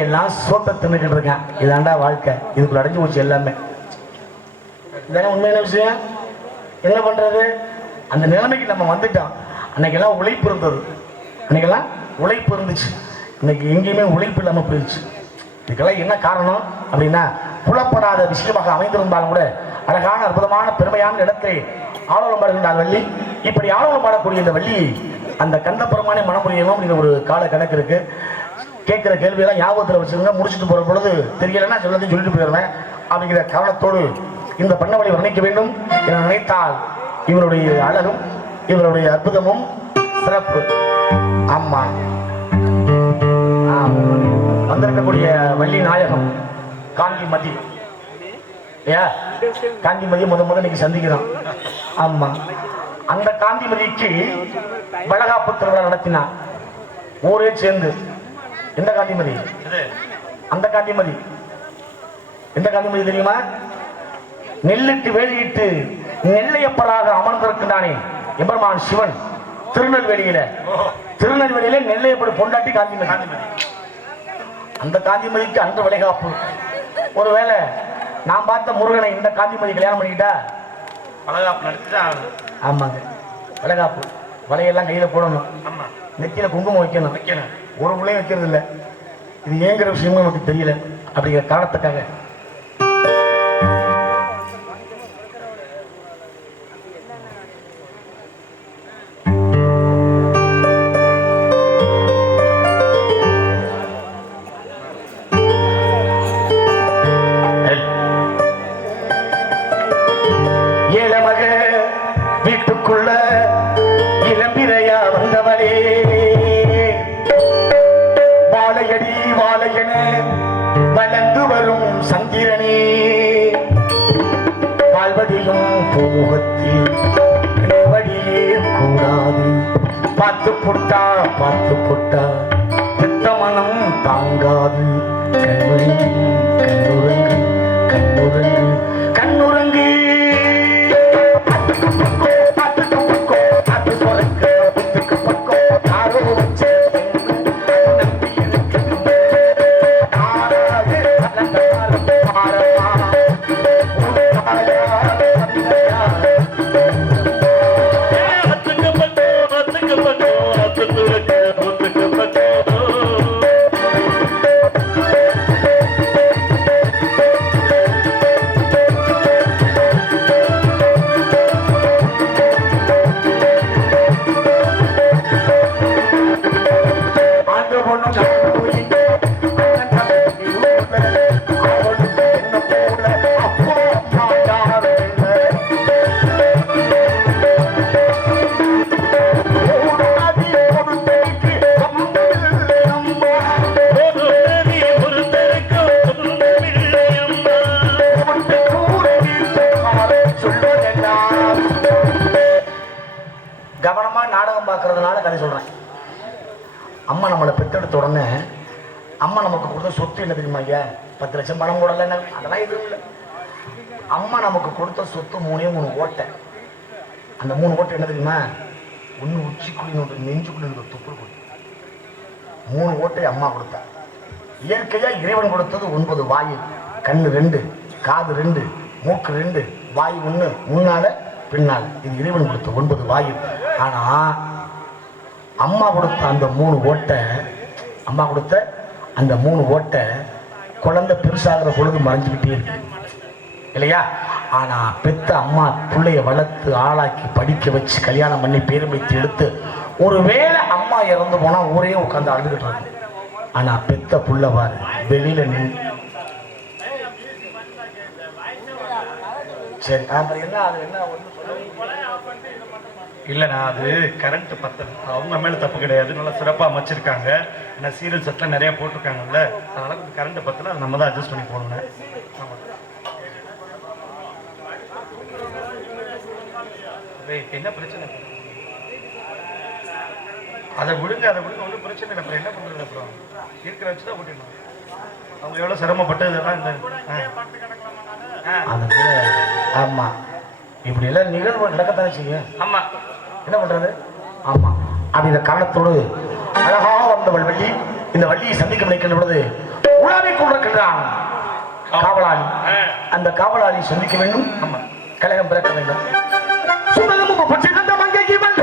எல்லாம் சோத்த தின்னுக்கிட்டு இருக்கேன். இதாண்டா வாழ்க்கை. இதுக்குள்ள அடைஞ்சு போச்சு எல்லாமே. இதானே உண்மையான விஷயம். என்ன பண்றது? அந்த நிலைமைக்கு நம்ம வந்துட்டோம். அன்னைக்கெல்லாம் உழைப்பு இருந்தது, அன்னைக்கெல்லாம் உழைப்பு இருந்துச்சு. இன்னைக்கு எங்கேயுமே உழைப்பு இல்லாமல் போயிடுச்சு. இதுக்கெல்லாம் என்ன காரணம் அப்படின்னா, புலப்படாத விஷயமாக அமைந்திருந்தாலும் கூட அழகான அற்புதமான பெருமையான இடத்தை ஆலோலம் பாடுகின்றார் வள்ளி. இப்படி ஆலோலம் பாடக்கூடிய இந்த வள்ளி அந்த கந்த பெருமானை மனமுடியணும் அப்படிங்கிற ஒரு கால கணக்கு இருக்கு. கேட்கிற கேள்வியெல்லாம் ஞாபகத்தில் வச்சுருந்தா முடிச்சுட்டு போற பொழுது தெரியலன்னா சொல்லத்தையும் சொல்லிட்டு போயிடுவேன். அப்படிங்கிற காரணத்தோடு இந்த பண்ணவளை வர்ணிக்க வேண்டும் என நினைத்தால் இவருடைய அழகும் இவருடைய அற்புதமும் சிறப்பு. ஆமா, வந்திருக்கக்கூடிய வள்ளி நாயகம் காந்திமதி, காந்திமதியை முதல் இன்னைக்கு சந்திக்கிறோம். ஆமா, அந்த காந்திமதிக்கு வளகாப்பு திருவிழா நடத்தினார் ஊரே சேர்ந்து. எந்த காந்திமதி? அந்த காந்திமதி. எந்த காந்திமதி தெரியுமா? நெல்லிட்டு வேலியிட்டு நெல்லையப்பராக அமர்ந்திருக்கிறானே எம்பெருமான் சிவன் திருநெல்வேலியில. திருநெல்வேலியில நெல்லையப்படி பொண்டாட்டி காந்திமதி. அந்த காந்திமதிக்கு அன்று வளைகாப்பு. ஒருவேளை நான் பார்த்த முருகனை இந்த காந்திமதி கல்யாணம் பண்ணிக்கிட்டா வளைகாப்பு நடத்திதான். ஆமாங்க, வளைகாப்பு. வலையெல்லாம் கையில போடணும், நெத்தியில குங்குமம் வைக்கணும். ஒரு பிள்ளையும் வைக்கிறது இல்லை. இது ஏங்கிற விஷயமும் நமக்கு தெரியல. அப்படிங்கிற காரணத்துக்காக ஏழமக வீட்டுக்குள்ள இளம்பிரையா வந்தவளே, வாழையடி வாழையன வளர்ந்து வரும் சந்திரனே, வாழ்வதிலும் பூமுகத்தில் வழியே கூடாது. பார்த்து புட்டா திட்ட மனம் தாங்காது. கண்ணுறங்கு கண்ணுறங்கு கண்ணுறங்கு கவனமா நாடகம் பார்க்கறதுனால கதை சொல்றேன். அம்மா நம்மளை பெற்றெடுத்த உடனே அம்மா நமக்கு கொடுத்த சொத்து என்ன தெரியுமா? ஐயா 10 லட்சம் பணம் போடல, அதெல்லாம் எதுவும் இல்லை. அம்மா நமக்கு கொடுத்த சொத்து 3 ஓட்டை. அந்த 3 ஓட்டை என்ன தெரியுமா? ஒன்று உச்சிக்குழி, ஒன்று நெஞ்சுக்குழி, துப்புள் குழி. 3 ஓட்டை அம்மா கொடுத்தா. இயற்கையா இறைவன் கொடுத்தது 9 வாயு. கண்ணு 2, காது 2, மூக்கு 2, வாயு 1 முன்னால பின்னால். இது இறைவன் கொடுத்த 9 வாயு. ஆனா அம்மா கொடுத்த அந்த 3 ஓட்டை, அம்மா கொடுத்த அந்த 3 ஓட்டை குழந்தை பெருசாகிற பொழுது மறைஞ்சுக்கிட்டே இருக்கு இல்லையா? ஆனா பெத்த அம்மா பிள்ளைய வளர்த்து ஆளாக்கி படிக்க வச்சு கல்யாணம் பண்ணி பேருமைத்து எடுத்து, ஒருவேளை அம்மா இறந்து போனா ஊரே உட்காந்து அழுதுகிட்டு இருக்கு. ஆனா பெத்த புள்ள பாரு வெளியில நின்று. சரி, என்ன அது என்ன ஒன்று இல்லைண்ணா, அது கரண்ட் பத்தல. அவங்க மேலே தப்பு கிடையாது, நல்லா சிறப்பாக அமைச்சிருக்காங்க. ஏன்னா சீரியல் செட்லாம் நிறையா போட்டிருக்காங்கல்ல, அதனால் கொஞ்சம் கரண்ட் பத்தல. அது நம்ம தான் அட்ஜஸ்ட் பண்ணி போகணுண்ணே. ஆமாம், என்ன பிரச்சனை? அதை விடுங்க ஒன்றும் பிரச்சனை இல்லை. அப்புறம் என்ன பண்ணுறது? அப்புறம் இருக்கிற வச்சு தான் ஓட்டிடணும். அவங்க எவ்வளோ சிரமப்பட்டு இதெல்லாம் இந்த ஆமா இப்படி எல்லாம் நிகழ்வு நடக்கத்தானே செய்யும். ஆமா, என்ன பண்றது? ஆமா, அப்படி இந்த காரணத்தோடு அழகாக வந்தவள் வள்ளி இந்த வள்ளியை சந்திக்க நினைக்கின்ற பொழுது உலாவிக் கொண்டிருக்கிறான் காவலாளி. அந்த காவலாளி சந்திக்க வேண்டும், கழகம் பிறக்க வேண்டும். சுந்தரமும் பற்றிருந்த மங்கை இவள்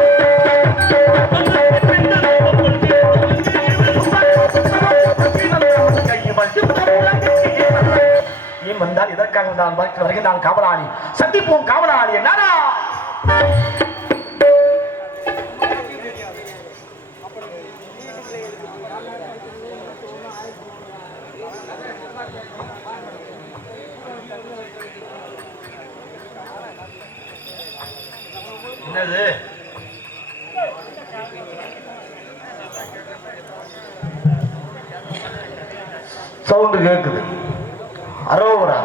வந்தால் இதற்காக வந்தால் வருகின்றான் காவலாளி. சந்திப்போம் காவலாளி. என்னடா என்னது சவுண்டு கேக்குது? அரோவரா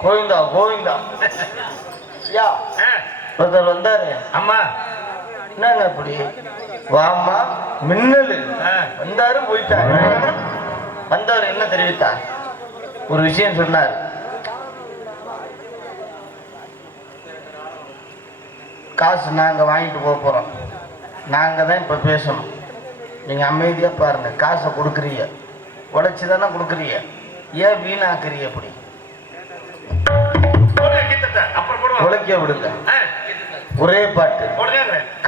கோவிந்தா கோவிந்தா. யா ஒருத்தர் வந்தாரு. அம்மா என்னங்க அப்படி வாமா மின்னலு வந்தாரு போயிட்டாரு. வந்தவர் என்ன தெரிவித்தார்? ஒரு விஷயம் சொன்னார். காசு நாங்க வாங்கிட்டு போறோம், நாங்க தான் இப்ப பேசணும், நீங்க அமைதியா பாருங்க. காசை கொடுக்குறீங்க, உழைச்சி தானே கொடுக்குறீங்க, ஏன் வீணாக்குறீங்க? அப்படி உழைக்க விடுங்க. ஒரே பாட்டு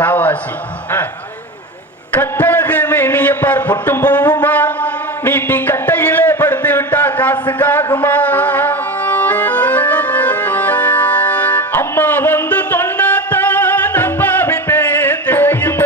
காவாசி. கட்டழகு மேனியப்பார் பொட்டும் போகுமா, நீட்டி கட்டையிலே படுத்து விட்டா காசுக்காகுமா? அம்மா வந்து சொன்னாத்தான் அப்பா விட்டே தெரியும்.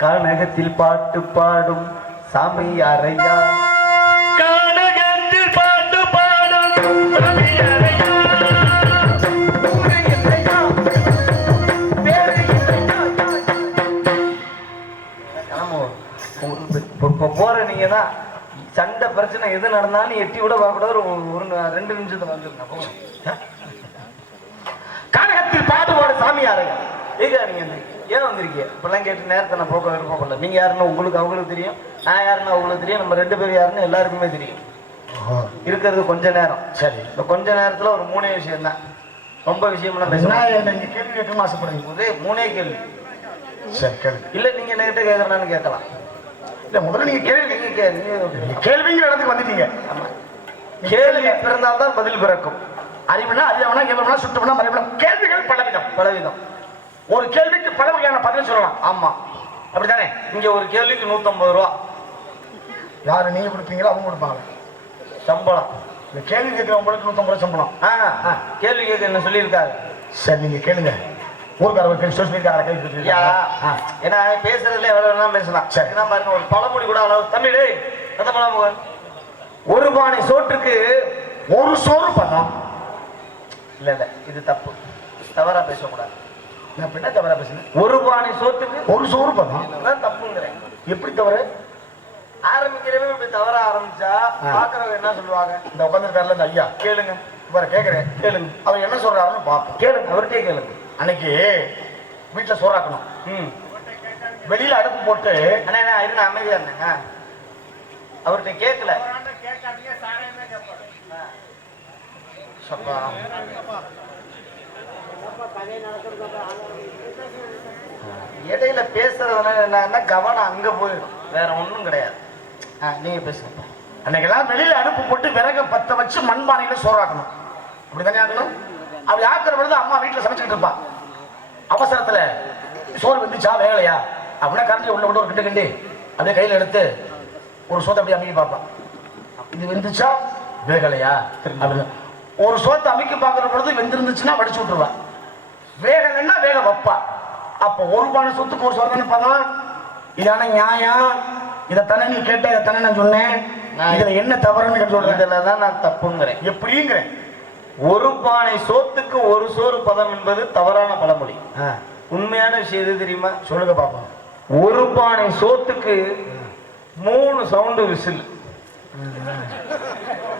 கானகத்தில் பாட்டு பாடும் சாமி அறையா, கானகத்தில் பாட்டு பாடும் சாமி அறையா. போற நீங்க தான் சண்டை பிரச்சனை எது நடந்தாலும் எட்டி விட பார்க்கூடாது. ஒரு 2 நிமிஷத்துல வந்துருங்க. கானகத்தில் பாட்டு பாடு சாமி அறையா. ஏகா நீங்க ஏன் வந்திருக்கீங்க? இப்பெல்லாம் கேட்டு நேரத்தை நான் போக்க விருப்பப்படல. நீங்க யாருன்னா உங்களுக்கு அவங்களுக்கு தெரியும், நான் யாருன்னா அவங்களுக்கு தெரியும், நம்ம 2 பேரும் யாருன்னு எல்லாருக்குமே தெரியும். இருக்கிறது கொஞ்ச நேரம். சரி, இந்த கொஞ்ச நேரத்துல ஒரு 3 விஷயம் தான். ரொம்ப விஷயம்லாம் நீங்க கேள்வி கேட்கணும் ஆசைப்படுறீங்க? ஒரே 3 கேள்வி. சரி கேள்வி. இல்ல நீங்க என்கிட்ட கேட்கறனாலும் கேட்கலாம். இல்ல முதல்ல நீங்க கேள்வி கேள்விங்கிற இடத்துக்கு வந்துட்டீங்க. கேள்வி பிறந்தால்தான் பதில் பிறக்கும். அறிவுனா அறியாமனா கேள்வினா சுட்டுனா மறைவினா கேள்விகள் பலவிதம். ஒரு கேள்விக்கு பல வகையான பதில் சொல்லலாம். ஆமா அப்படித்தானே? இங்க ஒரு கேள்விக்கு 150 ரூபா. யாரு நீங்க கொடுப்பீங்களா அவங்க கொடுப்பாங்க? சம்பளம். இந்த கேள்வி கேட்கிறவங்களுக்கு 150 ரூபா சம்பளம். கேள்வி கேட்க என்ன சொல்லியிருக்காரு? சரி நீங்க கேளுங்க. ஊருக்காரங்க சொல்லியிருக்காங்க ஐயா ஏன்னா பேசுறதுல எவ்வளவு வேணாலும் பேசலாம். சரி. என்ன பாருங்க ஒரு பழமொழி கூட அளவு தம்பி டேய் எந்த பழமொழி ஒரு பானை சோற்றுக்கு ஒரு சோறு பதம். இல்ல இல்ல இது தப்பு, தவறா பேசக்கூடாது. நான் பின்ன தவறா பேசுனேன். ஒரு பானை சோற்றுக்கு ஒரு சோறு பதம் அதான் தப்புங்கிறேன். எப்படி தவறு? ஆரம்பிக்கிறவே இப்படி தவற ஆரம்பிச்சா பாக்குறவங்க என்ன சொல்லுவாங்க? இந்த உட்காந்துருக்காருல இந்த ஐயா கேளுங்க, இவரை கேட்கிறேன், கேளுங்க, அவர் என்ன சொல்றாருன்னு பார்ப்போம். கேளுங்க, அவர்கிட்டே கேளுங்க. அன்னைக்கு வீட்டுல சோறாக்கணும். ம் வெளியில அடுப்பு போட்டு அண்ணா என்ன இருங்க அமைதியா இருந்தேங்க. அவர்கிட்ட கேட்கல. இடையில பேசுறதுனால என்ன கவனம் அங்க போயிடும், வேற ஒண்ணும் கிடையாது. நீங்க பேசுங்க. அன்னைக்கெல்லாம் வெளியில அடுப்பு போட்டு விறக பத்த வச்சு மண்பானையில சோறாக்கணும். அப்படித்தானே ஆகணும். அப்படி ஆக்குற பொழுது அம்மா வீட்டுல சமைச்சுக்கிட்டு இருப்பா. அவசரத்துல சோறு வெந்துச்சா வேகலையா அப்படின்னா கரண்டி உள்ள விட்டு ஒரு கிட்ட கிண்டி அப்படியே கையில எடுத்து ஒரு சோத்தை அப்படியே அமைக்க பார்ப்பான். இது வெந்துச்சா வேகலையா அப்படின்னு ஒரு சோத்தை அமைக்க பார்க்குற பொழுது வெந்திருந்துச்சுன்னா வடிச்சு விட்டுருவா. வேகலைன்னா வேக வைப்பா. அப்போ ஒரு பானை சொத்துக்கு ஒரு சோறு தானே. இதான நியாயம். இதைத்தானே நீ கேட்ட, இதைத்தானே நான் சொன்னேன். இதுல என்ன தவறுன்னு சொல்றேன். இதுலதான் நான் தப்புங்கிறேன். எப்படிங்கிறேன்? ஒரு பானை சோத்துக்கு ஒரு சோறு பதம் என்பது தவறான பழமொழி. உண்மையான விஷயம் எது தெரியுமா? சொல்லுங்க பாப்போம். ஒரு பானை சோத்துக்கு 3 சவுண்டு விசில்.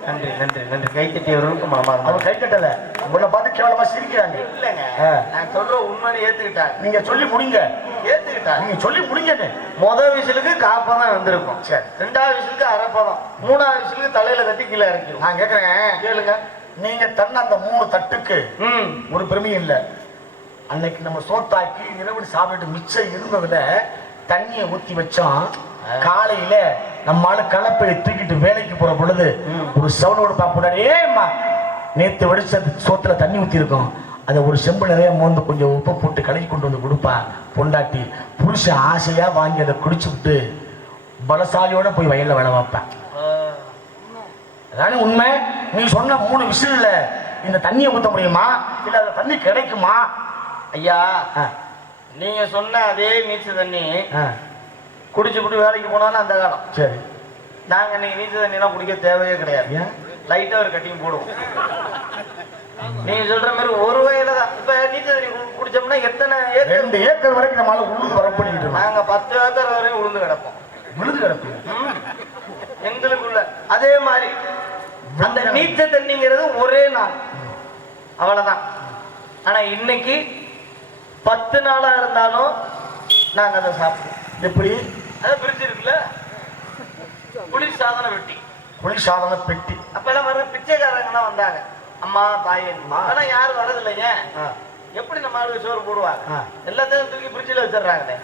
நன்றி நன்றி நன்றி. கைத்தட்டியவர்களுக்கு மனமார்ந்த அவர் கை கட்டல, உன்னை பார்த்து கேவலமா சிரிக்கிறாங்க. இல்லைங்க, நான் சொல்ற உண்மையை ஏத்துக்கிட்டாங்க. நீங்க சொல்லி முடிங்க. ஏத்துக்கிட்டாங்க. நீங்க சொல்லி முடிங்க. முதல் விசிலுக்கு காப்பம் தான் வந்திருக்கும். சரி. 2வது விசிலுக்கு அரைப்பதம், 3வது விசிலுக்கு தலையில தட்டி கீழே இறக்கிடும். நான் கேட்கிறேன், கேளுங்க. நீங்க தன்ன அந்த 3 தட்டுக்கு ஒரு பெருமையும் இல்ல. அன்னைக்கு நம்ம சோத்தாக்கி இரவு சாப்பிட்டு மிச்சம் இருந்ததுல தண்ணியை ஊத்தி வச்சோம். காலையில நம்மால கலப்பையை தூக்கிட்டு வேலைக்கு போற பொழுது ஒரு சவுண்டோடு பாப்போடாரு, ஏம்மா நேத்து வடிச்ச சோத்துல தண்ணி ஊத்தி இருக்கோம், அதை ஒரு செம்பு நிறைய மோந்து கொஞ்சம் உப்பு போட்டு கலக்கி கொண்டு வந்து கொடுப்பா பொண்டாட்டி. புருஷன் ஆசையா வாங்கி அதை குடிச்சு விட்டு பலசாலியோட போய் வயல்ல வேலை வைப்பேன். அதானே உண்மை. நீ சொன்ன 3 விசில்ல இந்த தண்ணியை ஊத்த முடியுமா? இல்ல அந்த தண்ணி கிடைக்குமா? ஐயா நீங்க சொன்ன அதே நீச்ச தண்ணி குடிச்சு விட்டு வேலைக்கு போனாலும் அந்த காலம். சரி. நாங்க இன்னைக்கு நீச்ச தண்ணி எல்லாம் குடிக்க தேவையே கிடையாது. லைட்டா ஒரு கட்டிங் போடுவோம். நீங்க சொல்ற மாதிரி ஒரு வயல தான். இப்ப நீச்ச தண்ணி குடிச்சோம்னா எத்தனை 2 ஏக்கர் வரைக்கும் நம்மளால உழுது வரப்படிக்கிட்டு நாங்க 10 ஏக்கர் வரையும் உளுந்து கிடப்போம். விழுது கிடப்போம் எங்களுக்குள்ள. அதே மாதிரி அந்த நீச்ச தண்ணிங்கிறது ஒரே நாள் அவ்வளவுதான். ஆனா இன்னைக்கு 10 நாளா இருந்தாலும் நாங்க அதை சாப்பிடுவோம். எப்படி? அதை பிரிச்சு இருக்குல்ல, குளிர் சாதன பெட்டி. குளிர் சாதன பெட்டி. அப்ப எல்லாம் வர பிச்சைக்காரங்க எல்லாம் வந்தாங்க, அம்மா தாயம்மா. ஆனா யாரும் வரது இல்லைங்க. எப்படி நம்ம ஆளுக்கு சோறு போடுவாங்க? எல்லாத்தையும் தூக்கி பிரிட்ஜில் வச்சிடறாங்களே.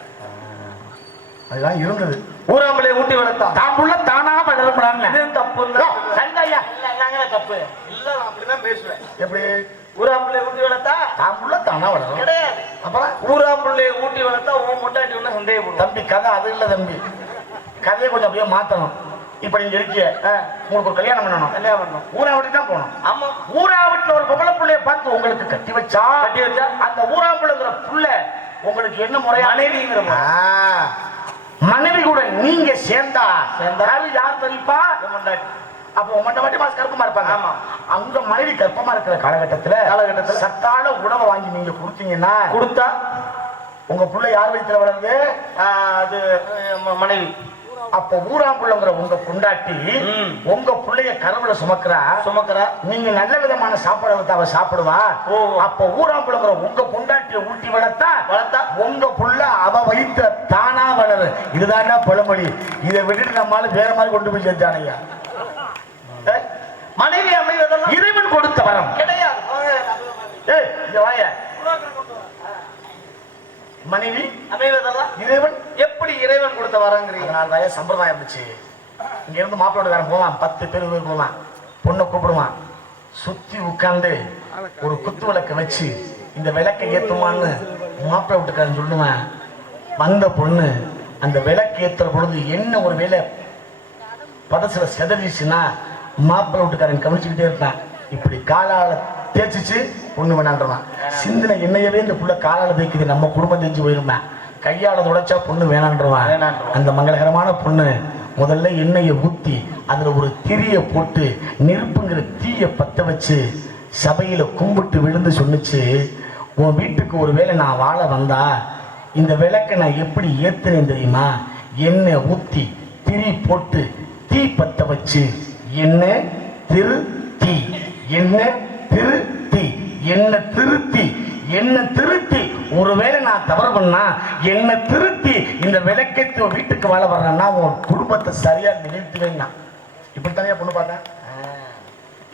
அதெல்லாம் இருந்தது. ஊராம்பளை ஊட்டி வளர்த்தா தாம்புள்ள தானா வளரப்படாங்க. தப்பு தப்பு இல்ல, நான் அப்படிதான் பேசுவேன். எப்படி? ஊராம்பளை ஊட்டி வளர்த்தா தாம்புள்ள தானா வளரும் கிடையாது. அப்புறம் ஊராம்புள்ளைய ஊட்டி வளர்த்தா உன் முட்டாட்டி ஒண்ணு சந்தேகப்படும். தம்பி கதை அது இல்ல தம்பி. கதையை கொஞ்சம் அப்படியே மாத்தணும். இப்ப நீங்க இருக்கிய உங்களுக்கு ஒரு கல்யாணம் பண்ணணும். கல்யாணம் பண்ணணும். ஊராவட்டி தான் போகணும். ஆமா. ஊராவட்டில ஒரு பொம்பளை பிள்ளைய பார்த்து உங்களுக்கு கட்டி வச்சா அந்த ஊராம்புள்ளைங்கிற புள்ள உங்களுக்கு என்ன முறையா? மனைவிங்கிற மனைவி கூட நீங்க சேர்ந்தா யார் தெரிப்பா? அப்போ உங்கள்கிட்ட மட்டும் மாசு கருப்பமா இருப்பாங்க. ஆமா. அவங்க மனைவி கருப்பமா இருக்கிற காலகட்டத்துல சத்தான உணவை வாங்கி நீங்க கொடுத்தீங்கன்னா கொடுத்தா உங்க புள்ள யார் வயிற்றுல வளருது? அது மனைவி. அப்ப ஊராம்புள்ளங்கிற உங்க பொண்டாட்டி உங்க பிள்ளைய கருவுல சுமக்கிறா. நீங்க நல்ல விதமான சாப்பாடு அவ சாப்பிடுவா. அப்ப ஊராம்புள்ளங்கிற உங்க பொண்டாட்டிய ஊட்டி வளர்த்தா உங்க புள்ள அவ வயிற்ற தானா வளரு. இதுதான்டா பழமொழி. இதை விட்டுட்டு நம்மளால வேற மாதிரி கொண்டு போய் சேர்த்தானையா? மனைவி அமைவதெல்லாம் இறைவன் கொடுத்த வரம் கிடையாது. மனைவி அமைவதெல்லாம் இறைவன். எப்படி இறைவன் கொடுத்த வரங்கிறீங்க? அதனால சம்பிரதாயம் இருந்துச்சு. இங்க இருந்து மாப்பிள்ளோட போவான், 10 பேர் போவான், பொண்ணை கூப்பிடுவான், சுத்தி உட்கார்ந்து ஒரு குத்து விளக்க வச்சு இந்த விளக்கை ஏத்துமான்னு மாப்பிள்ளை வீட்டுக்காரன் சொல்லுவேன். வந்த பொண்ணு அந்த விளக்கு ஏத்துற பொழுது என்ன ஒரு வேலை பதசில செதறிச்சுன்னா மாப்பிள்ளை வீட்டுக்காரன் கவனிச்சுக்கிட்டே இருப்பான். இப்படி காலால தேய்ச்சிச்சு பொண்ணு வேணான்றவன். சிந்தனை என்னையவே இந்த புள்ள காலால தேய்க்குது, நம்ம குடும்பம் தெரிஞ்சு போயிருமே, கையால துடைச்சா பொண்ணு வேணான்றவன். அந்த மங்களகரமான பொண்ணு முதல்ல எண்ணெயை ஊத்தி அதுல ஒரு திரிய போட்டு நெருப்புங்கிற தீய பத்த வச்சு சபையில கும்பிட்டு விழுந்து சொன்னுச்சு, உன் வீட்டுக்கு ஒரு வேளை நான் வாழ வந்தா இந்த விளக்கை நான் எப்படி ஏத்துனேன் தெரியுமா? எண்ணெய் ஊத்தி திரி போட்டு தீ பத்த வச்சு எண்ணெய் திரு தீ, எண்ணெய் திரு தீ, எண்ணெய் திருத்தி, எண்ணெய் திருத்தி ஒருவேளை நான் தவறு பண்ணா என்ன திருத்தி இந்த விளக்கத்தை வீட்டுக்கு வாழ வர்றேன்னா உன் குடும்பத்தை சரியா நிகழ்த்துவேன்னா. இப்படித்தானே பொண்ணு பார்த்தேன்,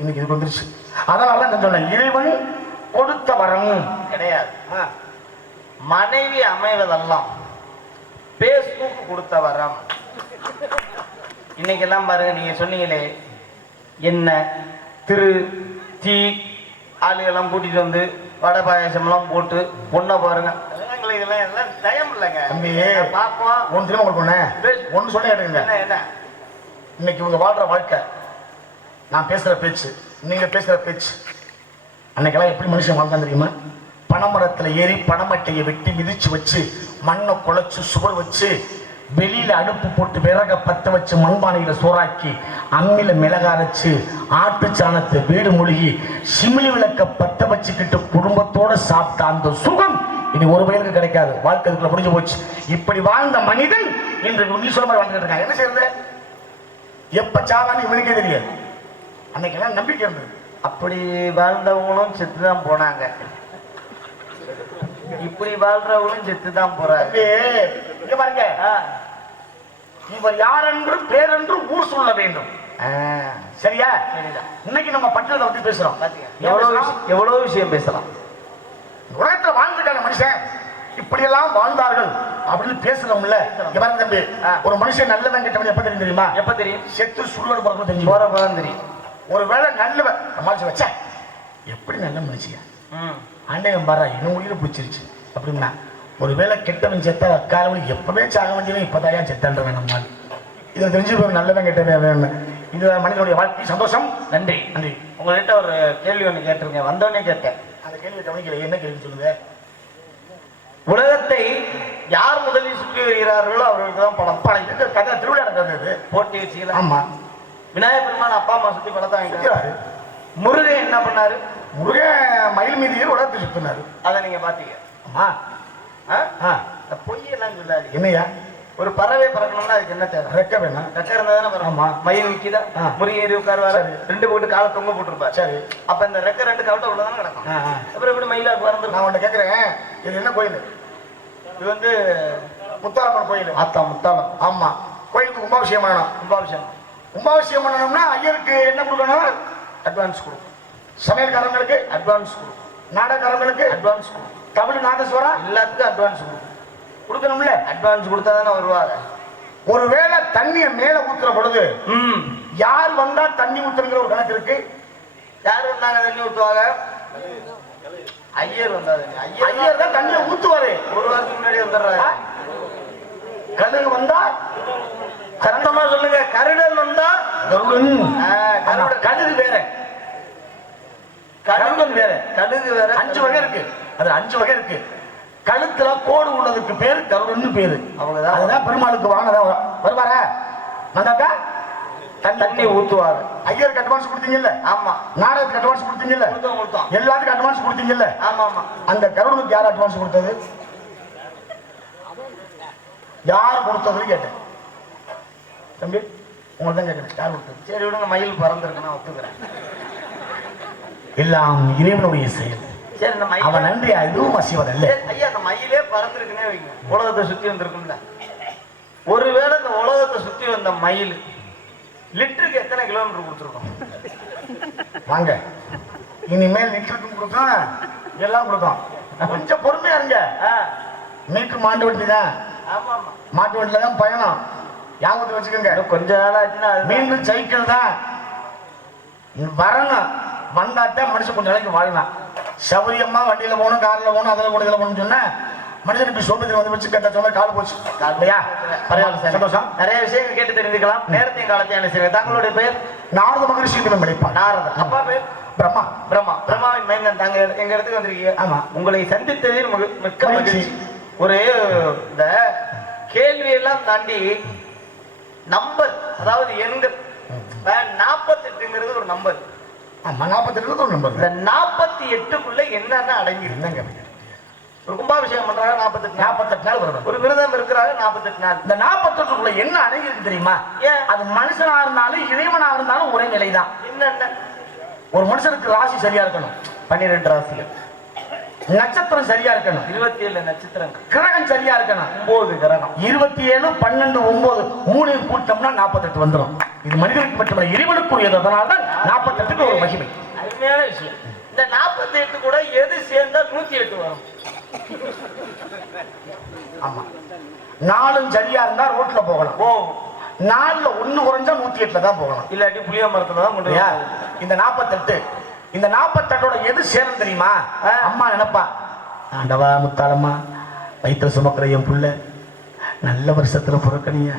இன்னைக்கு இது வந்துருச்சு. அதனால நான் சொன்னேன், இறைவன் கொடுத்த வரம் கிடையாது. மனைவி அமைவதெல்லாம் பேஸ்புக் கொடுத்த வரம். இன்னைக்கெல்லாம் பாருங்க, நீங்க சொன்னீங்களே என்ன திரு தீ ஆளுகெல்லாம் கூட்டிட்டு வந்து வடை பாயாசம்லாம் போட்டு பொண்ணை பாருங்க. இதெல்லாம் எல்லாம் தயம் இல்லைங்க தம்பி. பாப்போம் ஒன்று திரும்ப கொடுப்போண்ணே, ஒன்று சொல்ல கேட்டுங்க. என்ன இன்னைக்கு இவங்க வாழ்ற வாழ்க்கை, நான் பேசுற பேச்சு, நீங்க பேசுற பேச்சு, அன்னைக்கெல்லாம் எப்படி மனுஷன் வாழ்ந்தான் தெரியுமா? பனைமரத்துல ஏறி பனைமட்டையை வெட்டி மிதிச்சு வச்சு மண்ணை குழைச்சு சுவர் வச்சு வெளியில அடுப்பு போட்டு விறக பத்த வச்சு மண்பானையில சோறாக்கி அம்மில மிளகாரைச்சு ஆட்டு சாணத்தை வீடு மூழ்கி சிமிலி விளக்க பத்த வச்சுக்கிட்டு குடும்பத்தோட சாப்பிட்ட அந்த சுகம் இனி ஒரு வயலுக்கு கிடைக்காது. வாழ்க்கைக்குள்ள முடிஞ்சு போச்சு. இப்படி வாழ்ந்த மனிதன் இன்று நீ சொல்ல மாதிரி வாழ்ந்துட்டு இருக்கான். என்ன செய்யறது? எப்ப சாவான்னு இவனுக்கே தெரியாது. அன்னைக்கெல்லாம் நம்பிக்கை இருந்தது. அப்படி வாழ்ந்தவங்களும் செத்துதான் போனாங்க, இப்படி வாழ்றவங்களும் செத்துதான் போறாங்க. இங்க பாருங்க, இவர் யார் என்று பேர் என்று ஊர் சொல்ல வேண்டும். சரியா? இன்னைக்கு நம்ம பட்டணத்தை பத்தி பேசுறோம். எவ்வளவு விஷயம் பேசலாம். உலகத்துல வாழ்ந்துட்டாங்க மனுஷன், இப்படியெல்லாம் வாழ்ந்தார்கள் அப்படின்னு பேசுறோம்ல. தம்பி, ஒரு மனுஷன் நல்லவன் கிட்ட எப்ப தெரியும் தெரியுமா? எப்ப தெரியும்? செத்து சுள்ளோடு போறப்ப தெரியும், போறப்பதான் தெரியும். ஒருவேளை நல்லவன் சமாளிச்சு வச்ச எப்படி நல்ல மனுஷியா ஆண்டவன் பாரா இன்னும் உயிரை பிடிச்சிருச்சு அப்படின்னா, ஒருவேளை கெட்டவன் செத்த அக்காலவன் எப்பவே சாக வேண்டியவன் இப்பதான் செத்தன்ற வேணும். இதை தெரிஞ்சு நல்லவன் கெட்டவன் வேணும். இது மனிதனுடைய வாழ்க்கை. சந்தோஷம். நன்றி நன்றி. உங்கள்கிட்ட ஒரு கேள்வி ஒண்ணு கேட்டிருக்கேன், வந்தோடனே கேட்டேன். அந்த கேள்வி கவனிக்கல. என்ன கேள்வி சொல்லுங்க? உலகத்தை யார் முதலில் சுற்றி வருகிறார்களோ அவர்களுக்கு தான் படம். படம் கதை திருவிழா நடந்தது, போட்டி வச்சுக்கலாம். ஆமா. விநாயகர் பெருமான் அப்பா அம்மா சுத்தி படத்தை வாங்கிக்கிறாரு. முருகன் என்ன பண்ணாரு? முருகன் மயில் மீதியே உலகத்தை சுத்தினாரு. அதை நீங்க பாத்தீங்க. பொய்யெல்லாம் சொல்லாது. என்னையா? ஒரு பறவை பறக்கணும்னா அதுக்கு என்ன தேவை? ரெக்க வேணா. ரெக்க இருந்தா தானே பறக்கும். மயில் விக்கிதா, முருகன் ஏறி உட்காருவாரு, ரெண்டு போட்டு காலை தொங்க போட்டுருப்பாரு. சரி, அப்ப இந்த ரெக்க ரெண்டு கவட்டை உள்ளதானே கிடக்கும். அப்புறம் எப்படி மயிலா பறந்து? நான் உன்னை கேட்கிறேன், இது என்ன கோயில்? இது வந்து முத்தாரம்மன் கோயில். ஆத்தா முத்தாரம். ஆமா. கோயிலுக்கு கும்பாபிஷேகம் பண்ணணும். கும்பாபிஷேகம் பண்ணணும்னா ஐயருக்கு என்ன கொடுக்கணும்? அட்வான்ஸ் கொடுக்கும். சமையல்காரங்களுக்கு அட்வான்ஸ் கொடுக்கும். நாடகக்காரங்களுக்கு அட்வான்ஸ் கொடுக்கும். தமிழ் நாதஸ்வரம் எல்லாத்துக்கும் அட்வான்ஸ் கொடுக்கும். கொடுக்கணும்ல? அட்வான்ஸ் கொடுத்தா தானே வருவாங்க. ஒருவேளை தண்ணிய மேல ஊத்துற பொழுது யார் வந்தா தண்ணி ஊத்துங்கிற ஒரு கணக்கு இருக்கு. யார் வந்தாங்க தண்ணி ஊத்துவாங்க? ஐயர் வந்தாரு. ஐயர் தான் தண்ணியை ஊத்துவாரு. ஒரு வாரத்துக்கு முன்னாடி வந்துடுறாரு. கழுகு வந்தா சத்தமா சொல்லுங்க. கருடன் வந்தா கழுகு வேற, கருடன் வேற, கழுகு வேற. 5 வகை இருக்கு. அது 5 வகை இருக்கு. கழுத்துல கோடு உள்ளதுக்கு பேரு கருடன் பேரு. அவங்கதான் அதுதான் பெருமாளுக்கு வாங்கினதா வருவாரா? வந்தாக்கா தண்ணி ஊத்துவாரு. ஐயருக்கு அட்வான்ஸ் கொடுத்தீங்கல்ல? ஆமா. நாடகத்துக்கு அட்வான்ஸ் கொடுத்தீங்கல்ல? எல்லாத்துக்கும் அட்வான்ஸ் கொடுத்தீங்கல்ல? ஆமா ஆமா. அந்த கருடனுக்கு யார் அட்வான்ஸ் கொடுத்தது? யார் கொடுத்ததுன்னு கேட்டேன். தம்பி உங்களுக்கு தான் கேட்கிறேன், யார் கொடுத்தது? சரி விடுங்க, மயில் பறந்துருக்கு, நான் ஒத்துக்கிறேன். எல்லாம் இறைவனுடைய செயல். சரி, இந்த மயில் அவன் நன்றி எதுவும் அசைவதல்ல. ஐயா, அந்த மயிலே பறந்துருக்குன்னே வைங்க, உலகத்தை சுத்தி வந்திருக்கும்ல. ஒருவேளை இந்த உலகத்தை சுத்தி வந்த மயில் லிட்டருக்கு எத்தனை கிலோமீட்டர் கொடுத்துருக்கோம்? வாங்க, இனிமேல் லிட்டருக்கு கொடுக்கும், எல்லாம் கொடுக்கும். கொஞ்சம் பொறுமையா இருங்க. மீட்டர் மாட்டு வண்டி தான். ஆமா ஆமா, மாட்டு வண்டியில தான் பயணம். ஞாபகத்தை வச்சுக்கோங்க. கொஞ்ச நாள் ஆச்சுன்னா மீண்டும் சைக்கிள் தான் வரணும். வந்தாத்தான் மனுஷன் கொஞ்சம் நாளைக்கு வாழலாம். சௌரியமா வண்டியில போகணும், கார்ல போகணும், அதில் போகணும், இதில் போகணும்னு சொன்னா மனிதன் இப்படி சோம்பத்தில் வந்து வச்சு கேட்ட சொன்ன கால் போச்சு. இல்லையா? சந்தோஷம். நிறைய விஷயங்கள் கேட்டு தெரிஞ்சுக்கலாம். நேரத்தையும் காலத்தையும் என்ன செய்யுங்க. தங்களுடைய பெயர்? நாரத மகரிஷி படிப்பார். நாரத அப்பா பேர் பிரம்மா. பிரம்மாவின் மைந்தன் தாங்க எங்க இடத்துக்கு வந்திருக்கீங்க. ஆமா. உங்களை சந்தித்ததில் மிக்க மகிழ்ச்சி. ஒரு இந்த கேள்வியெல்லாம் தாண்டி நம்பர், அதாவது எண்கள் 48ங்கிறது ஒரு நம்பர். ஆமா, 48 ஒரு நம்பர். இந்த 48க்குள்ள என்னென்ன அடங்கி என்னங்க? ஒரு கும்பாபிஷேகம் பண்றாங்க 48 நாள் வருது. ஒரு விரதம் இருக்கிறாங்க 48 நாள். இந்த 48க்குள்ள என்ன அடங்கி இருக்கு தெரியுமா? ஏன்? அது மனுஷனா இருந்தாலும் இறைவனா இருந்தாலும் ஒரே நிலைதான். என்னென்ன? ஒரு மனுஷனுக்கு ராசி சரியா இருக்கணும், 12 ராசிகள். நட்சத்திரம் சரியா இருக்கணும், 27 நட்சத்திரங்கள். கிரகம் சரியா இருக்கணும், 9 கிரகம். 27, 12, 9 3 கூட்டம்னா 48 வந்துடும். இது மனிதனுக்கு மட்டுமல்ல இறைவனுக்குரியது. அதனால்தான் 48க்கு ஒரு மகிமை. அருமையான விஷயம். இந்த 48 கூட எது சேர்ந்தா 108 வரும்? ஆமா, நாலும் சரியா இருந்தா ரோட்ல போகலாம். நாலுல ஒண்ணு குறைஞ்சா 108ல தான் போகலாம். இல்லாட்டி புளிய மரத்துல தான் கொண்டு போய். இந்த 48 இந்த 48ஓட எது சேரும் தெரியுமா? அம்மா நினைப்பா, ஆண்டவா முத்தாளம்மா வயிற்றுல சுமக்கிற என் புள்ள நல்ல வருஷத்துல பிறக்கணிய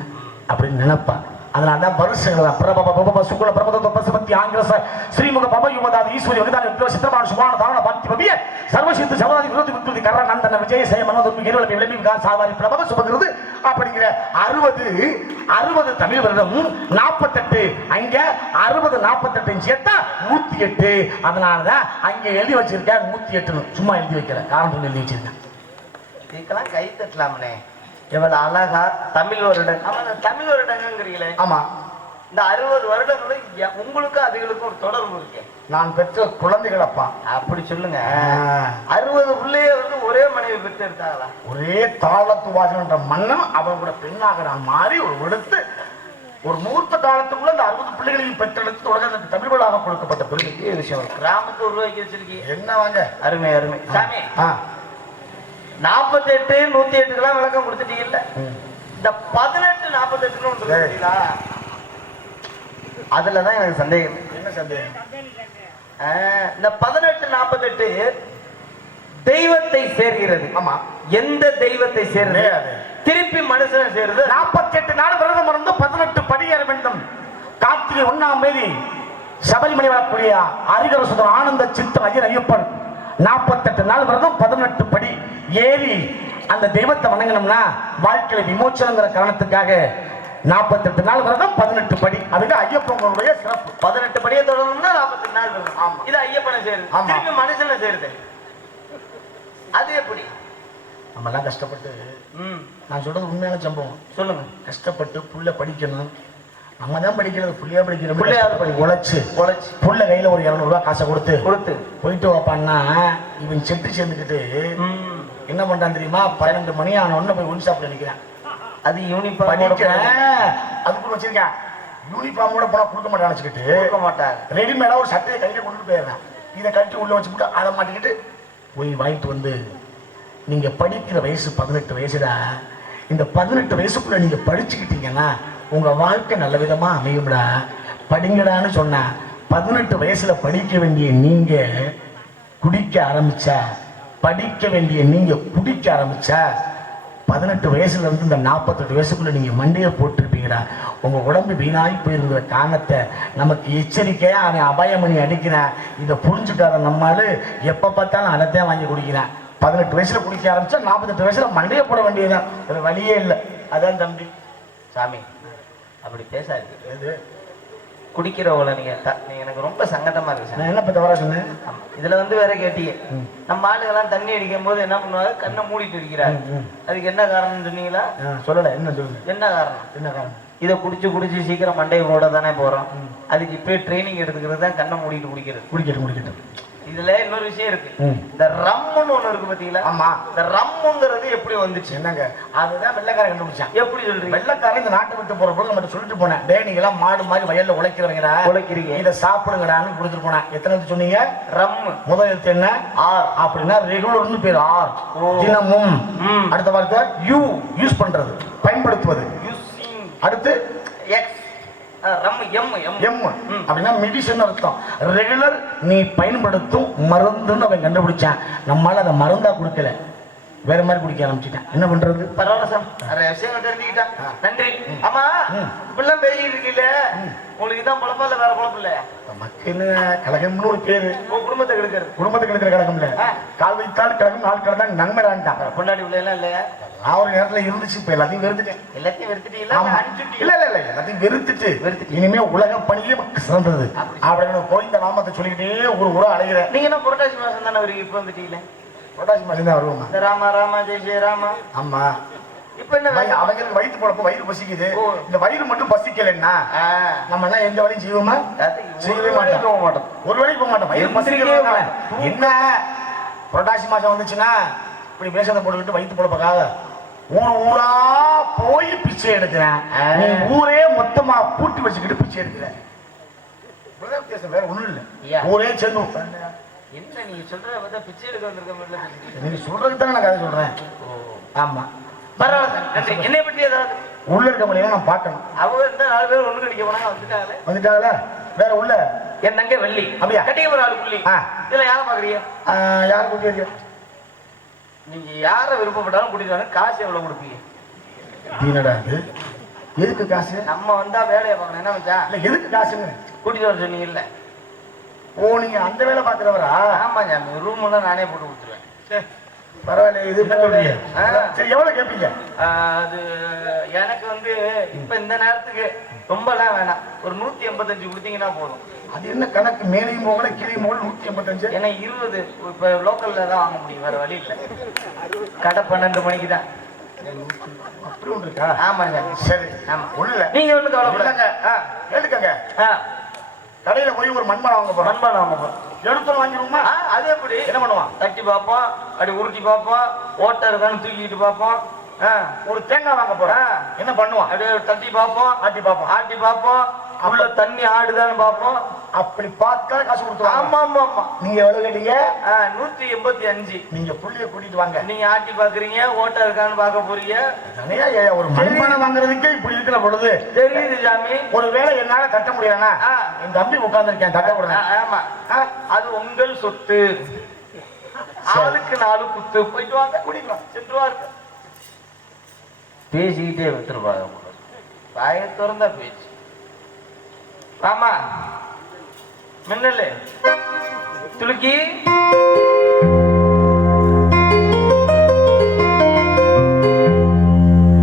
அப்படின்னு நினைப்பா. அதனால்தான் வருஷங்கள் பிரப சுக்குல பிரபத பசுபத்தி ஆங்கிரச ஸ்ரீமுக பப யுவதாதி ஈஸ்வரி வகுதான சித்திரமான சுபான தாரண பாத்தி பபிய சர்வசித்து சவதாதி விரோதி விக்ருதி கர நந்தன விஜய சய மனோதுர்மி கேரள விளம்பி விகாஸ் சாதாரி பிரபத சுபங்கிறது அப்படிங்கிற 60 தமிழ் வருடம் 48 அங்க 60 48 சேர்த்தா 108. அதனாலதான் அங்க எழுதி வச்சிருக்கேன் 108 சும்மா எழுதி வைக்கிறேன், காரணம் எழுதி வச்சிருக்கேன். இதுக்கெல்லாம் கை தட்டலாமனே, எவ்வளவு அழகா தமிழ் வருடம். ஆமா, தமிழ் வருடங்கிறீங்களே. ஆமா, இந்த 60 வருடங்களும் உங்களுக்கும் அதுகளுக்கும் ஒரு தொடர்பு இருக்கு. நான் பெற்ற குழந்தைகள் அப்பா. அப்படி சொல்லுங்க. 60 பிள்ளைய வந்து ஒரே மனைவி பெற்று எடுத்தாங்களா? ஒரே தாளத்து வாசன்ற மன்னன் அவங்களோட பெண்ணாக நான் மாறி ஒரு எடுத்து ஒரு முகூர்த்த காலத்துக்குள்ள இந்த 60 பிள்ளைகளையும் பெற்றெடுத்து உலகத்துக்கு தமிழ் விழாக கொடுக்கப்பட்ட பெரிய விஷயம். கிராமத்தை உருவாக்கி வச்சிருக்கீங்க. என்ன வாங்க? அருமை அருமை சாமி. 48 108க்கெல்லாம் விளக்கம் கொடுத்துட்டீங்கல்ல. இந்த 18 48ன்னு ஒன்று சொல்றீங்களா? அதுலதான் எனக்கு சந்தேகம். என்ன சந்தேகம்? இந்த 18 48 தெய்வத்தை சேர்கிறது. ஆமா, எந்த தெய்வத்தை சேர்றது? திருப்பி மனுஷனை சேர்றது. 48 நாள் விரதம் இருந்து 18 படி ஏற வேண்டும். கார்த்திகை 1ஆம் தேதி சபரிமலை வரக்கூடிய ஹரிகரசுதன் ஆனந்த சித்தர் ஐயர் ஐயப்பன் 48 நாள் விரதம் 18 படி ஏறி அந்த தெய்வத்தை வணங்கணும்னா வாழ்க்கையில விமோச்சனங்கிற காரணத்துக்காக 48 நாள் விரதம் 18 படி. அதுக்கு ஐயப்பனுடைய சிறப்பு. 18 படியை தொடரணும்னா 48 நாள் விரதம். ஆமா, இது ஐயப்பனை சேருது. திருப்பி மனுஷனை சேருது. அது எப்படி? நம்ம எல்லாம் கஷ்டப்பட்டு, நான் சொல்றது உண்மையான சம்பவம். சொல்லுங்க. கஷ்டப்பட்டு புள்ள படிக்கணும். நம்ம தான் படிக்கிறது, புள்ளையா படிக்கிறோம். புள்ளையாவது படி உழைச்சு புள்ள கையில ஒரு 200 ரூபாய் காசை கொடுத்து போயிட்டு வாப்பான்னா இவன் செட்டு சேர்ந்துக்கிட்டு என்ன பண்றான் தெரியுமா? 12 மணி ஆன உடனே போய் ஒன் ஷாப்ல நிக்கிறேன். அது யூனிஃபார்ம் படிக்கிறேன், அதுக்கு வச்சிருக்கேன். யூனிஃபார்மோட போனா கொடுக்க மாட்டான், நினைச்சுக்கிட்டு கொடுக்க மாட்டாங்க. ரெடிமேடா ஒரு சட்டையை கையில கொண்டு போயிடுறேன். இதை கட்டி உள்ள வச்சுக்கிட்டு அதை மாட்டிக்கிட்டு போய் வாங்கிட்டு வந்து, நீங்க படிக்கிற வயசு 18 வயசுடா. இந்த 18 வயசுக்குள்ள நீங்க படிச்சுக்கிட்டீங்கன்னா உங்க வாழ்க்கை நல்ல விதமா அமையும்டா, படிங்கடான்னு சொன்னா 18 வயசுல படிக்க வேண்டிய நீங்க குடிக்க ஆரம்பிச்சா, படிக்க வேண்டிய நீங்க குடிக்க ஆரம்பிச்சா 18 வயசுல இருந்து இந்த 48 வயசுக்குள்ள நீங்க மண்டையை போட்டிருப்பீங்கடா. உங்க உடம்பு வீணாகி போயிருந்த காரணத்தை நமக்கு எச்சரிக்கையா அவன் அபாயமணி அடிக்கிறான். இதை புரிஞ்சுக்காத நம்மால் எப்ப பார்த்தாலும் அதைத்தான் வாங்கி குடிக்கிறான். 18 வயசுல குடிக்க ஆரம்பிச்சா 48 வயசுல மண்டையை போட வேண்டியதுதான், வேற வழியே இல்லை. அதான் தம்பி. சாமி அப்படி பேசாது. குடிக்கிறவங்கள நீங்க எனக்கு ரொம்ப சங்கடமா இருக்கு. நான் என்ன தவறா சொன்னேன்? இதுல வந்து வேற கேட்டீங்க, நம்ம ஆளுங்கெல்லாம் தண்ணி அடிக்கும் போது என்ன பண்ணுவாங்க? கண்ணை மூடிட்டு அடிக்கிறாங்க. அதுக்கு என்ன காரணம் சொன்னீங்களா? சொல்லல. என்ன சொல்லுங்க, என்ன காரணம்? என்ன காரணம்? இதை குடிச்சு சீக்கிரம் மண்டையை போட தானே போறோம். அதுக்கு இப்பயே ட்ரைனிங் எடுத்துக்கிறது தான் கண்ணை மூடிட்டு குடிக்கிறது. இதுல இன்னொரு விஷயம் இருக்கு. இந்த ரம்முன்னு ஒண்ணு இருக்கு பாத்தீங்களா? ஆமா. இந்த ரம்முங்கிறது எப்படி வந்துச்சு? என்னங்க, அதுதான் வெள்ளைக்காரன் கண்டுபிடிச்சான். எப்படி சொல்றீங்க? வெள்ளைக்காரன் இந்த நாட்டை விட்டு போற போது நம்ம சொல்லிட்டு போனேன், டே நீங்க எல்லாம் மாடு மாதிரி வயல்ல உழைக்கிறவங்கடா, உழைக்கிறீங்க, இதை சாப்பிடுங்கடான்னு கொடுத்துட்டு போனேன். எத்தனை எழுத்து சொன்னீங்க? ரம். முதல் எழுத்து என்ன? ஆர். அப்படின்னா ரெகுலர்னு பேர். ஆர் தினமும். அடுத்த வார்த்தை யூ, யூஸ் பண்றது, பயன்படுத்துவது. அடுத்து எக்ஸ், அப்படின்னா மெடிசன் அர்த்தம். ரெகுலர் நீ பயன்படுத்தும் மருந்துன்னு அவன் கண்டுபிடிச்சான். நம்மளால அதை மருந்தா கொடுக்கல, வேற மாதிரி குடிக்க ஆரம்பிச்சிட்டேன். என்ன பண்றது? பரவாயில்ல சார், நிறைய விஷயங்கள் தெரிஞ்சுக்கிட்டேன். நன்றி. ஆமா, இப்படிலாம் பேசிக்கிட்டு இருக்கீங்களே, உங்களுக்கு இதான் பொழப்பா இல்ல வேற பொழப்பு இல்லையா? மக்கள்னு கழகம்னு ஒரு பேரு. உங்க குடும்பத்தை கெடுக்கிறது. குடும்பத்துக்கு இருக்கிற கழகம் இல்ல, கால் வைத்தால் கழகம், நாள் கழகம் நன்மைடான்ட்டான். பொண்டாடி உள்ள எல்லாம் இல்லையா? நான் ஒரு நேரத்துல இருந்துச்சு, இப்ப எல்லாத்தையும் வெறுத்துட்டேன். எல்லாத்தையும் வெறுத்துட்டீங்களா? ஆமா. அனுப்பிச்சுட்டீங்களா? இல்ல இல்ல இல்ல, எல்லாத்தையும் வெறுத்துட்டு இனிமே உலக பணியே சிறந்தது அப்படின்னு கோயிந்த நாமத்தை சொல்லிக்கிட்டே ஒரு உரம் அடைகிறேன். நீங்க என்ன புரட்டாசி மாசம் தானே வருவீங்க, இப்ப வந்துட்டீங்களே? புரட்டாசி மாசம் தான் வருவோமா? இந்த ராமா ராமா ஜெய ஜெய ராமா. ஆமா. இப்ப என்ன அவங்களுக்கு வயிற்று பொழப்பு, வயிறு பசிக்குது. இந்த வயிறு மட்டும் பசிக்கலன்னா நம்ம எல்லாம் எந்த வழியும் செய்வோமா? செய்யவே மாட்டோம். ஒரு வழி போக மாட்டோம். வயிறு பசிக்கவே என்ன புரட்டாசி மாசம் வந்துச்சுன்னா இப்படி பேசத்தை போட்டுக்கிட்டு வயிற்று பொழப்புக்காக ஊரா போய் பிச்சை எடுக்கிறேன். நீ ஊரே மொத்தமா பூட்டி வச்சுக்கிட்டு பிச்சை எடுக்கிறேன். வேற ஒண்ணும் இல்ல, ஊரே சேர்ந்து என்ன நீங்க சொல்றத பார்த்தா பிச்சை எடுக்க வந்திருக்க மாதிரி பேசுறீங்க. நீங்க சொல்றதுக்கு தானே நான் கதை சொல்றேன். ஆமா, பரவாயில்ல சார், நன்றி. என்னை பற்றி ஏதாவது உள்ள இருக்க முடியாது, நான் பார்க்கணும். அவங்க இருந்தா 4 பேர் ஒண்ணு கடிக்க போனாங்க, வந்துட்டாங்களா? வேற உள்ள என் தங்க வெள்ளி அப்படியா? கட்டிக்க ஒரு ஆளு புள்ளி. இதுல யாரை பாக்குறீங்க? யார் கூட்டி வைக்க? நீங்க யார விருப்பப்பட்டாலும் கூட்டிட்டு வாங்க. காசு எவ்வளவு கொடுப்பீங்க? தீனடா இது, எதுக்கு காசு? நம்ம வந்தா வேலையை பார்க்கணும். என்ன வச்சா இல்ல எதுக்கு காசுங்க? கூட்டிட்டு வர சொன்னீங்க இல்ல? ஓ, நீங்க அந்த வேலை பாக்குறவரா? ஆமா சாமி, ரூம் எல்லாம் நானே போட்டு கொடுத்துருவேன். பரவாயில்ல, இது சரி, எவ்வளவு கேட்பீங்க? அது எனக்கு வந்து இப்ப இந்த நேரத்துக்கு ரொம்பலாம் வேணாம், ஒரு 185 கொடுத்தீங்கன்னா போதும். அது என்ன கணக்கு? மேலையும் போகல கீழையும் போகல 185? ஏன்னா 20 இப்ப லோக்கல்ல தான் வாங்க முடியும், வேற வழி இல்லை. கடை 12 மணிக்கு தான். அப்படி ஒன்று இருக்கா? ஆமாங்க. சரி, ஆமா, ஒண்ணு இல்ல, நீங்க ஒண்ணு கவலைப்படாங்க. கேட்டுக்கங்க. கடையில போய் ஒரு மண்பானை வாங்க போறோம். மண்பானை வாங்க போறோம். எடுத்து வாங்கிடுவோமா? அது எப்படி? என்ன பண்ணுவான்? தட்டி பார்ப்போம், அப்படி உருட்டி பார்ப்போம், ஓட்டை இருக்கான்னு தூக்கிட்டு பார்ப்போம். ஒரு தேங்காய் வாங்க போறேன். என்ன பண்ணுவான்? அப்படியே தட்டி பார்ப்போம், ஆட்டி பார்ப்போம், உள்ள தண்ணி ஆடுதான்னு பார்ப்போம். அப்படி பார்த்தா காசு கொடுத்துருவாங்க. ஆமா ஆமா ஆமா. நீங்க எவ்வளவு கேட்டீங்க? 185. நீங்க புள்ளிய கூட்டிட்டு வாங்க. நீங்க ஆட்டி பாக்குறீங்க, ஓட்டை இருக்கான்னு பார்க்க போறீங்க. ஒரு மண்பானை வாங்குறதுக்கே இப்படி இருக்கிற பொழுது தெரியுது சாமி. ஒரு வேளை என்னால கட்ட முடியலன்னா என் தம்பி உட்கார்ந்துருக்கேன், கட்ட விடுறேன். ஆமா, அது உங்கள் சொத்து. ஆளுக்கு 4 குத்து. போயிட்டு வாங்க, குடிக்கலாம், சென்றுவா இருக்கு. பேசிக்கிட்டே விட்டுருப்பாங்க, வாய திறந்தா பேச்சு. ஆமா, மின்னலு துளுக்கி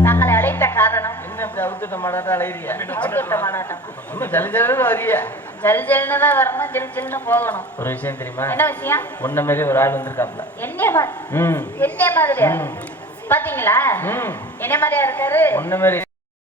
தங்களை அழைத்த காரணம் என்ன இப்படி அவுத்துட்ட மாட்டாட்டா அலையிறியா? அவுத்துட்ட மாட்டாட்டம். இன்னும் ஜல் ஜல்னு வரியா? ஜல் ஜல்னு தான் வரணும், ஜல் ஜல்னு போகணும். ஒரு விஷயம் தெரியுமா? என்ன விஷயம்? உன்ன மாதிரி ஒரு ஆள் வந்திருக்காப்ல. என்ன மாதிரி? என்ன மாதிரியா? பாத்தீங்களா? என்ன மாதிரியா இருக்காரு? உன்ன மாதிரி